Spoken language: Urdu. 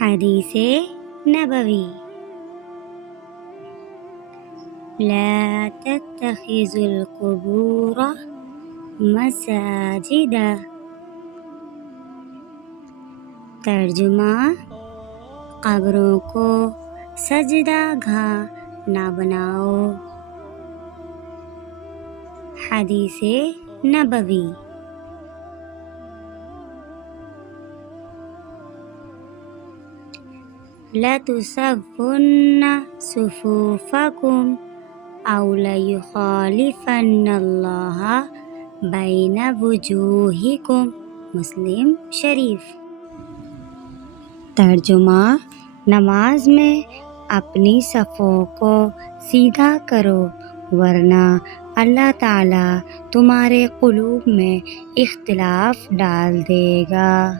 حدیث نبوی لا تتخذوا القبور مساجد۔ ترجمہ: قبروں کو سجدہ گاہ نہ بناؤ۔ حدیث نبوی۔ لَتُصَوُّنَّ صُفُوفَكُمْ أَوْ لَيُخَالِفَنَّ اللَّهَ بَيْنَ وُجُوهِكُمْ۔ مسلم شریف۔ ترجمہ: نماز میں اپنی صفوں کو سیدھا کرو ورنہ اللہ تعالیٰ تمہارے قلوب میں اختلاف ڈال دے گا۔